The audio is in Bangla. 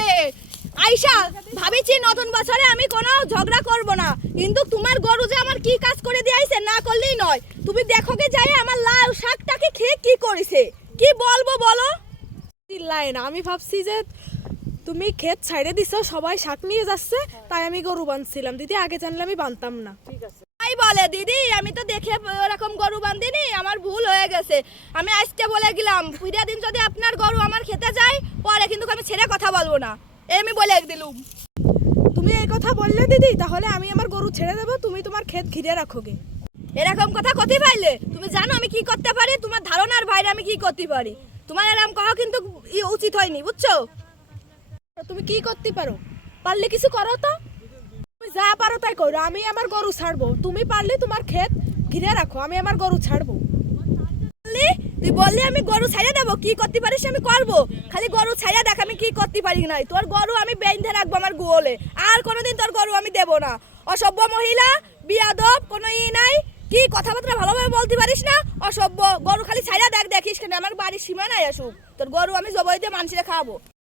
আছে আইসা ভাবিছি নতুন বছরে আমি কোনো ঝগড়া করব না, কিন্তু তোমার গরু যে আমার কি কাজ করে দিয়েছে না করলেই নয়। তুমি দেখো গে যাই আমার লাল শাকটাকে খেয়ে কি করেছে, কি বলবো বলো? চিল্লায় না, আমি ভাবছি যে তুমি ক্ষেত ছাইড়ে দিছো, সবাই শাক নিয়ে যাচ্ছে, তাই আমি গরু বাঁধছিলাম। দিদি আগে জানলে আমি বাঁধতাম না। ঠিক আছে তাই বলে দিদি, আমি তো দেখে ওরকম গরু বাঁধিনি, আমার ভুল হয়ে গেছে। আমি আজকে বলে গেলাম পুরা দিন যদি আপনার গরু আমার খেতে যায় পরে কিন্তু আমি ছেড়ে কথা বলবো না, আমি বলে দিলুম। তুমি এই কথা বললে দিদি, তাহলে আমি আমার গরু ছেড়ে দেবো, তুমি তোমার ক্ষেত ঘিরে রাখোগে। এরকম কথা কতি পাইলে? তুমি জানো আমি কি করতে পারি, তোমার ধারণার বাইরে আমি কি করতে পারি। তোমার এরকম কহা কিন্তু উচিত হয়নি, বুঝছো? তুমি কি করতে পারো? পারলে কিছু করো তো। তুমি যা পারো তাই করো, আমি আমার গরু ছাড়বো। তুমি পারলে তোমার ক্ষেত ঘিরে রাখো, আমি আমার গরু ছাড়বো। তুই বললি আমি গরু ছাইড়া দেবো, কি করতে পারিস আমি করবো। খালি গরু ছাইড়া দেখ আমি কি করতে পারি নাই। তোর গরু আমি বেঁধে রাখবো আমার গোয়ালে, আর কোনোদিন তোর গরু আমি দেবো না। অসভ্য মহিলা, বিয়াদব, কোনো নাই। কি কথাবার্তা ভালোভাবে বলতে পারিস না, অসভ্য। গরু খালি ছাইড়া দেখ, দেখিস কেন আমার বাড়ির সীমানায় আসুক, তোর গরু আমি জবাই দিয়ে মানুষের খাওয়াবো।